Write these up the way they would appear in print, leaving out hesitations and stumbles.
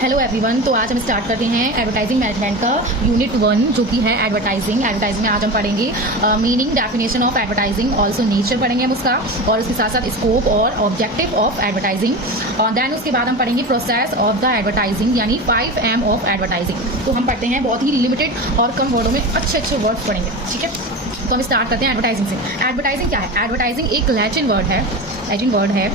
Hello everyone. तो आज हम स्टार्ट करते हैं एडवर्टाइजिंग मैनेजमेंट का यूनिट 1 जो कि है एडवर्टाइजिंग में आज हम पढ़ेंगे meaning, definition of advertising, also nature पढ़ेंगे हम उसका, और उसके साथ साथ स्कोप और ऑब्जेक्टिव ऑफ एडवर्टाइजिंग। और देन उसके बाद हम पढ़ेंगे प्रोसेस ऑफ द एडवर्टाइजिंग यानी 5M ऑफ एडवर्टाइजिंग। तो हम पढ़ते हैं बहुत ही लिमिटेड और कम वर्डों में अच्छे वर्ड्स पढ़ेंगे, ठीक है। तो हम स्टार्ट करते हैं एडवर्टाइजिंग से। एडवर्टाइजिंग क्या है? एडवर्टाइजिंग एक लैटिन वर्ड है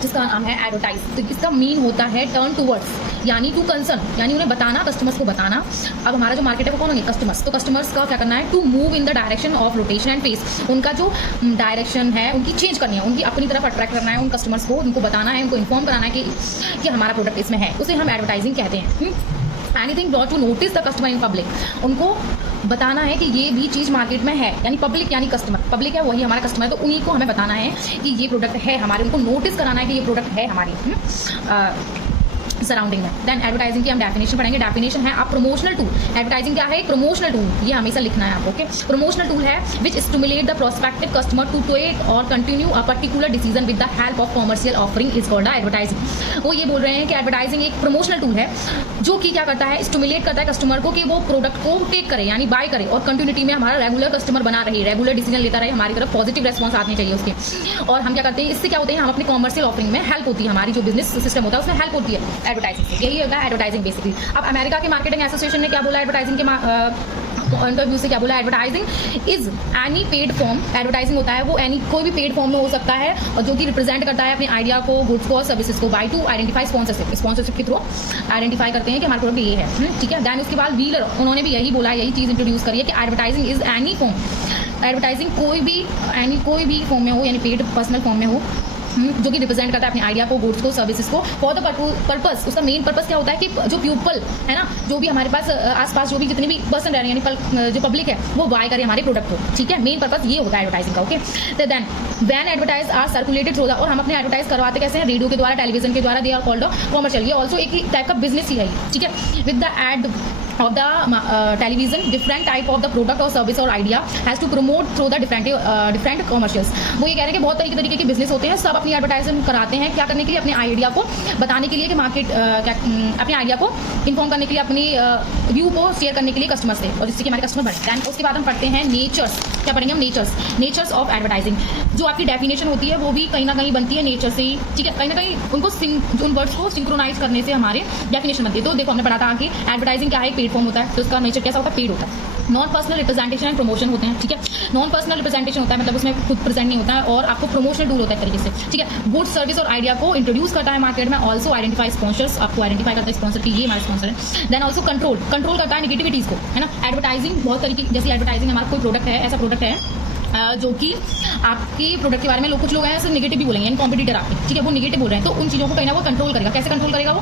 जिसका नाम है एडवर्टाइज। तो इसका मीन होता है टर्न टूवर्ड्स, यानी टू कंसर्न, यानी उन्हें बताना, कस्टमर्स को बताना। अब हमारा जो मार्केट है वो कौन होंगे? कस्टमर्स। तो कस्टमर्स का क्या करना है? To move in the direction of rotation and pace. उनका जो डायरेक्शन है उनकी चेंज करनी है, उनकी अपनी तरफ अट्रैक्ट करना है उन कस्टमर्स को, उनको बताना है, उनको इन्फॉर्म कराना है कि हमारा प्रोडक्ट इसमें है। उसे हम एडवर्टाइजिंग कहते हैं। Anything brought to notice the customer in public. उनको बताना है कि ये भी चीज़ मार्केट में है, यानी पब्लिक यानी कस्टमर। पब्लिक है वही हमारा कस्टमर है, तो उन्हीं को हमें बताना है कि ये प्रोडक्ट है हमारे, उनको नोटिस कराना है कि ये प्रोडक्ट है हमारी सराउंडिंग में। देन एडवर्टाइजिंग की हम डेफिनेशन पढ़ेंगे। डेफिनेशन है आप प्रमोशनल टूल। एडवर्टाइजिंग क्या है? एक प्रमोशनल टूल, ये हमेशा लिखना है आपको, ओके। प्रमोशनल टूल है which stimulate the prospective customer to take और continue a particular decision with the help of commercial offering is called advertising. वो ये बोल रहे हैं कि एडवर्टाइजिंग एक प्रमोशनल टूल है जो कि क्या करता है? स्टिमुलेट करता है कस्टमर को कि वो प्रोडक्ट को टेक करे, यानी बाय करे, और कंटिन्यूटी में हमारा रेगुलर कस्टमर बना रहे, रेगुलर डिसीजन लेता रहे, हमारी तरफ पॉजिटिव रेस्पॉन्स आने चाहिए उसके। और हम क्या करते हैं? इससे क्या होते हैं? हम अपने कॉमर्शियल ऑफरिंग में हेल्प होती है, हमारी जो बिजनेस सिस्टम होता है उसमें हेल्प होती है एडवर्टाइजिंग से। यही एडवर्टाइजिंग बेसिकली। अब अमेरिका के मार्केटिंग एसोसिएशन ने क्या बोला एडवर्टाइजिंग के इंटरव्यू से? क्या बोला? Advertising is any paid form. Advertising होता है वो एनी कोई भी पेड फॉर्म में हो सकता है, और जो कि रिप्रेजेंट करता है अपने आइडिया को, गुड्स को और सर्विसेज को बाय टू आइडेंटिफाई स्पॉन्सरशिप के थ्रू आइडेंटिफाई करते हैं कि हमारा प्रोडक्ट ये है, ठीक है। देन उसके बाद व्हीलर, उन्होंने भी यही बोला, यही चीज़ इंट्रोड्यूस करी है कि advertising is any form. Advertising कोई भी फॉर्म में हो, यानी पेड पर्सनल फॉर्म में हो, जो कि रिप्रेजेंट करता है अपने आइडिया को, गुड्स को, सर्विसेज को, फॉर द पर्पस। उसका मेन पर्पस क्या होता है कि जो पीपल है ना, जो भी हमारे पास आसपास जो भी जितने भी पर्सन रह रहे हैं, यानी जो पब्लिक है, वो बाय करे हमारे प्रोडक्ट को, ठीक है। मेन पर्पस ये होता है एडवर्टाइजिंग का, ओके। तो then when advertise are circulated through the, और हम अपने एडवर्टाइज करवाते कैसे हैं? रेडियो के द्वारा, टेलीविजन के द्वारा, दे आर कॉल्ड कॉमर्शियल। ये ऑल्सो एक ही टाइप का बिजनेस ही है, ठीक है। With the ad of the television different type of the product or service or idea has to promote through the different commercials। वो ये कह रहे हैं कि बहुत तरीके के बिजनेस होते हैं, सब अपनी एडवर्टाइजमेंट कराते हैं, क्या करने के लिए? अपने आइडिया को बताने के लिए कि मार्केट अपने आइडिया को इन्फॉर्म करने के लिए, अपनी व्यू को शेयर करने के लिए कस्टमर से, और जिससे कि हमारे कस्टमर बढ़े। दैन उसके बाद हम पढ़ते हैं नेचर्स। क्या पढ़ेंगे हम? Natures of advertising. जो आपकी डेफिनेशन होती है वो भी कहीं ना कहीं बनती है नेचर से ही, ठीक है। कहीं ना कहीं उनको उन वर्ड्स को सिंक्रोनाइज करने से हमारे डेफिनेशन बनती है। तो देखो हमने पढ़ा था कि एडवर्टाइजिंग क्या है? पेड फॉर्म होता है, तो उसका नेचर कैसा होता है? पेड होता है। Non personal representation and promotion होते हैं, ठीक है। नॉन पर्सनल रिप्रेजेंटेशन होता है मतलब उसमें खुद प्रेजेंट नहीं होता है, और आपको प्रमोशनल टूल होता है एक तरीके से, ठीक है। गुड सर्विस और आइडिया को इंट्रोड्यूस करता है मार्केट में। ऑल्सो आइडेंटिफाई स्पॉन्सर्स, आपको आइडेंटिफाई करता है स्पॉन्सर की ये हमारे स्पॉन्सर है। देन ऑल्सो कंट्रोल करता है निगेटिविटीज को, है ना। एडवर्टाइजिंग बहुत तरीके, जैसे एडवर्टाइजिंग हमारा कोई प्रोडक्ट है, ऐसा प्रोडक्ट है जो कि आपके प्रोडक्ट के बारे में कुछ लोग हैं ऐसे नेगेटिव भी बोलेंगे, यानी कॉम्पिटिटर आपके, ठीक है, वो नेगेटिव बोल रहे हैं, तो उन चीज़ों को कहीं ना वो कंट्रोल करेगा। कैसे कंट्रोल करेगा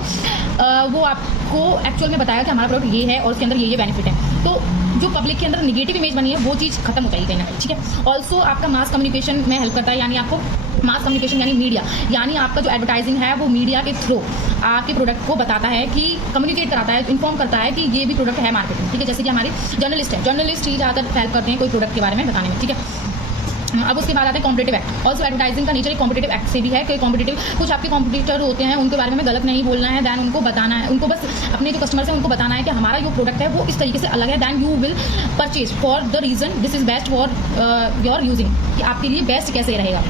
वो आपको एक्चुअल में बताएगा कि हमारा प्रोडक्ट ये है और उसके अंदर ये बेनिफिट है। तो जो पब्लिक के अंदर नेगेटिव इमेज बनी है वो चीज़ खत्म हो जाएगी कहीं ना कहीं, ठीक है। ऑल्सो आपका मास कम्युनिकेशन में हेल्प करता है, यानी आपको मास कम्युनिकेशन यानी मीडिया, यानी आपका जो एडवर्टाइजिंग है वो मीडिया के थ्रू आपके प्रोडक्ट को बताता है, कि कम्युनिकेट कराता है, इन्फॉर्म करता है कि ये भी प्रोडक्ट है मार्केट में, ठीक है। जैसे कि हमारे जर्नलिस्ट ही ज़्यादातर हेल्प करते हैं कोई प्रोडक्ट के बारे में बताने में, ठीक है। अब उसके बाद आते हैं कॉम्पिटिटिव एक्ट। ऑल्सो एडवर्टाइजिंग का नेचर एक कॉम्पिटिटिव एक्ट से भी है कि कॉम्पिटिटिव कुछ आपके कॉम्पिटिटर होते हैं, उनके बारे में गलत नहीं बोलना है। दैन उनको बताना है, उनको बस अपने जो कस्टमर्स हैं उनको बताना है कि हमारा जो प्रोडक्ट है वो इस तरीके से अलग है। Then you will purchase for the reason this is best for your using, कि आपके लिए बेस्ट कैसे रहेगा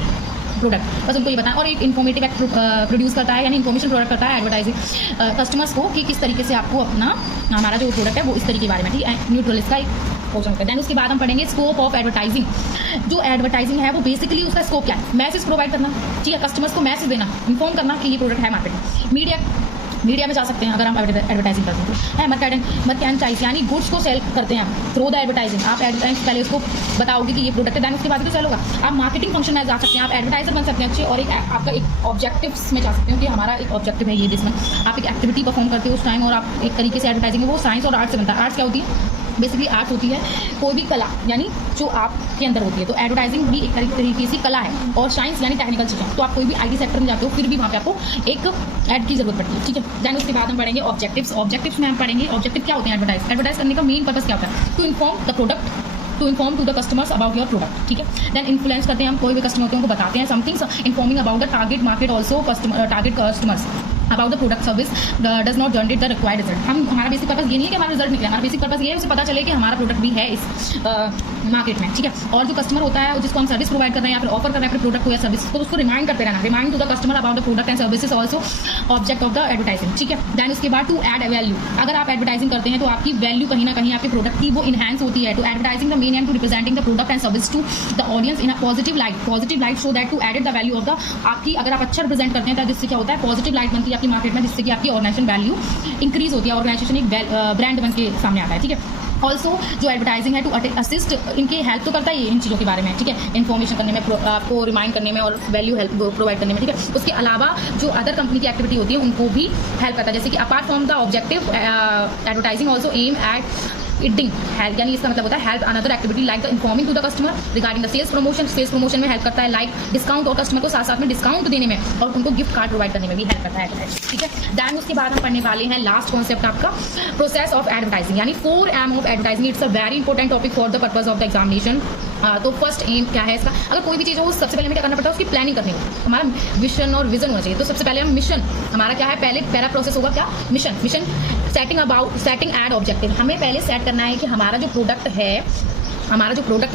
प्रोडक्ट, बस उनको ये बताना। और एक इन्फॉर्मेटिव एक्ट प्रोड्यूस करता है, यानी इन्फॉर्मेशन प्रोडक्ट करता है एडवर्टाइजिंग कस्टमर्स को, कि किस तरीके से आपको अपना हमारा जो प्रोडक्ट है वो इस तरीके के बारे में, ठीक है। न्यूट्रल इसका एक पोर्शन होता है। दैन उसके बाद हम पढ़ेंगे स्कोप ऑफ एडवर्टाइजिंग। जो एडवर्टाइजिंग है वो बेसिकली उसका स्कोप क्या है? मैसेज प्रोवाइड करना, ठीक है, कस्टमर्स को मैसेज देना, इन्फॉर्म करना कि ये प्रोडक्ट है मार्केट में। मीडिया में जा सकते हैं अगर हम एडवर्टाइजिंग करते हैं, है मर्केंटाइज, यानी गुड्स को सेल करते हैं थ्रू द एडवर्टाइजिंग। आप एडवर्टाइज पहले उसको बताओगे कि ये प्रोडक्ट है, दैन उसके बाद तो सेल होगा। आप मार्केटिंग फंक्शन में जा सकते हैं, आप एडवर्टाइजर बन सकते हैं अच्छे, और एक आपका एक ऑब्जेक्टिव्स में जा सकते हो कि हमारा एक ऑब्जेक्टिव है ये, जिसमें आप एक एक्टिविटी परफॉर्म करते हो उस टाइम, और आप एक तरीके से एडवर्टाइजिंग है वो साइंस और आर्ट से बनता है। आर्ट्स क्या होती है? बेसिकली आर्ट होती है कोई भी कला, यानी जो आपके अंदर होती है। तो एडवर्टाइजिंग भी एक तरीके से कला है, और साइंस यानी टेक्निकल चीज़ें। तो आप कोई भी आईटी सेक्टर में जाते हो, फिर भी वहाँ पे आपको एक ऐड की जरूरत पड़ती है, ठीक है। दैन उसके बाद हम पढ़ेंगे ऑब्जेक्टिव्स में हम पढ़ेंगे ऑब्जेक्टिव क्या होते हैं। एडवर्टाइज करने का मेन पर्पस क्या होता है? To inform the product, to inform to the customers about your product, ठीक है। देन इन्फ्लुएंस करते हैं हम, कोई भी कस्टमर होते हैं उनको बताते हैं something informing about the target market, also target customers, about the product service does not generate the required result। हम हमारा बेसिक पर्पस ये नहीं है कि हमारा रिजल्ट निकले, हमारा बेसिक पर्पस ये है उसे पता चले कि हमारा प्रोडक्ट भी है इस मार्केट में, ठीक है। और जो कस्टमर होता है जिसको हम सर्विस प्रोवाइड कर रहे हैं या फिर ऑफर कर रहे हैं अपने प्रोडक्ट को या सर्विस को, उसको रिमाइंड करते रहना, remind to the customer about the product and services also object of the advertising, ठीक है। देन उसके बाद टू ऐड वैल्यू, अगर आप एडवर्टाइजिंग करते हैं तो आपकी वैल्यू कहीं ना कहीं आपके प्रोडक्ट की वो इनहेंस होती है। To advertising the main and to representing the product and service to the audience in a positive light so that to added the value of the, आपकी अगर आप अच्छा रिप्रेजेंट करते हैं तो जिससे क्या होता है पॉजिटिव लाइट बनती है आपकी मार्केट में, जिससे कि आपकी ऑर्गेनाइजेशन वैल्यू इंक्रीज होती है, ऑर्गेनाइजेशन एक ब्रांड बन के सामने आता है, ठीक है। ऑल्सो जो एडवर्टाइजिंग है टू असिस्ट, इनके हेल्प तो करता है ये इन चीज़ों के बारे में, ठीक है, इन्फॉर्मेशन करने में, आपको रिमाइंड करने में और वैल्यू हेल्प प्रोवाइड करने में, ठीक है। उसके अलावा जो अदर कंपनी की एक्टिविटी होती है उनको भी हेल्प करता है, जैसे कि apart from the objective advertising also aim at eating help, यानी इसका मतलब होता है help another activity like the informing to the customer regarding the sales promotion में हेल्प करता है, लाइक डिस्काउंट, और कस्टमर को साथ साथ में डिस्काउंट देने में और उनको गिफ्ट कार्ड प्रोवाइड करने में भी हेल्प करता है, ठीक है। दैन उसके बाद हम पढ़ने वाले हैं लास्ट कॉन्सेप्ट आपका प्रोसेस ऑफ एडवर्टाइजिंग, यानी 4M of advertising. It's a very important topic for the purpose of the examination. तो फर्स्ट एम क्या है इसका, अगर कोई भी चीज़ हो सबसे पहले हमें क्या करना पड़ता है, उसकी प्लानिंग करनी होगी, हमारा विजन और विजन होना चाहिए। तो सबसे पहले हम मिशन, हमारा क्या है, पहला प्रोसेस होगा क्या, मिशन सेटिंग एड ऑब्जेक्टिव। हमें पहले सेट करना है कि हमारा जो प्रोडक्ट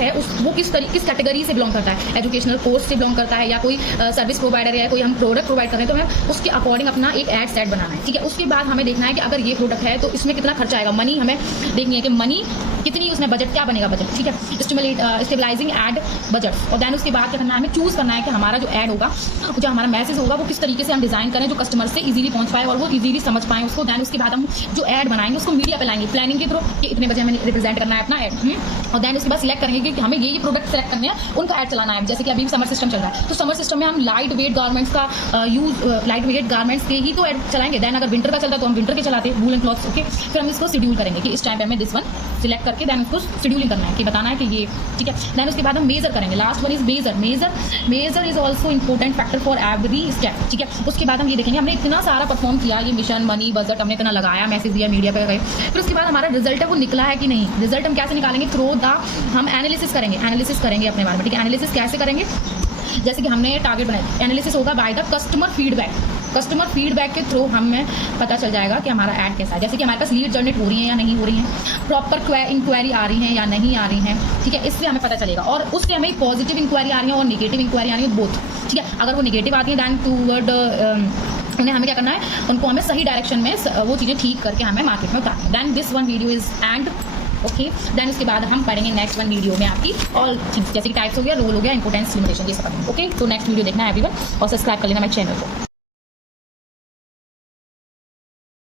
है वो किस कैटेगरी से बिलोंग करता है, एजुकेशनल कोर्स से बिलोंग करता है या कोई सर्विस प्रोवाइडर है, कोई हम प्रोडक्ट प्रोवाइड कर रहे हैं, तो हमें उसके अकॉर्डिंग अपना एक एड सेट बनाना है, ठीक है। उसके बाद हमें देखना है कि अगर ये प्रोडक्ट है तो इसमें कितना खर्चा आएगा, मनी हमें देखनी है कि मनी कितनी, उसमें बजट क्या बनेगा, बजट, ठीक है, स्टेबलाइजिंग एड बजट। और दैन उसके बाद क्या करना है, हमें चूज़ करना है कि हमारा जो एड होगा, जो हमारा मैसेज होगा वो किस तरीके से हम डिज़ाइन करें जो कस्टमर से इजीली पहुंच पाए और वो इजीली समझ पाएँ उसको। दैन उसके बाद हम जो एड बनाएंगे उसको मीडिया पे लाएंगे प्लानिंग के थ्रू कि इतने बजे हमें रिप्रेजेंट करना है अपना एड, और दैन उसके बाद सिलेक्ट करेंगे कि हमें ये प्रोडक्ट सेलेक्ट करने हैं, उनका ऐड चलाना है। जैसे कि अभी समर सिस्टम चल रहा है तो समर सिस्टम में हम लाइट वेट गारमेंट्स का लाइट वेट गारमेंट्स के ही तो ऐड चलाएंगे। दैन अगर विंटर का चलता है तो हम विंटर के चलाते हैं, वूलन क्लॉथ्स, ओके। फिर हम इसको शेड्यूल करेंगे कि इस टाइम पे हमें दिस वन सिलेक्ट करके दैन उसको शेड्यूलिंग करना है कि बताना है कि ये, ठीक है। दैन उसके बाद हम मेजर करेंगे, last one is measure is also important factor for every step, ठीक है। उसके बाद हम ये देखेंगे हमने इतना सारा परफॉर्म किया, ये मिशन, मनी, बजट हमने इतना लगाया, मैसेज दिया, मीडिया पे गए, फिर उसके बाद हमारा रिजल्ट है वो निकला है कि नहीं। रिजल्ट हम कैसे निकालेंगे, थ्रू द, हम एनालिसिस करेंगे अपने बारे में, ठीक है। एनालिसिस कैसे करेंगे, जैसे कि हमने टारगेट बनाया, एनालिसिस होगा बाय द कस्टमर फीडबैक के थ्रू हमें पता चल जाएगा कि हमारा ऐड कैसा है, जैसे कि हमारे पास लीड जनरेट हो रही है या नहीं हो रही है, प्रॉपर इंक्वायरी आ रही है या नहीं आ रही है, ठीक है, इससे हमें पता चलेगा। और उससे हमें पॉजिटिव इंक्वायरी आ रही है और नेगेटिव इंक्वायरी आ रही है, बोथ, ठीक है। अगर वो नेगेटिव आती है दैन टूवर्ड उन्हें हमें क्या करना है, उनको हमें सही डायरेक्शन में वो चीज़ें ठीक करके हमें मार्केट में उतारना है। Then this one video is end, okay. Then उसके बाद हम पढ़ेंगे नेक्स्ट वन वीडियो में आपकी ऑल थिंग्स, जैसे कि टाइप्स हो गया, रोल हो गया, इंपोर्टेंस, लिमिटेशन, ये सब, ओके। तो नेक्स्ट वीडियो देखना है एवरीवन और सब्सक्राइब कर लेना मेरे चैनल को।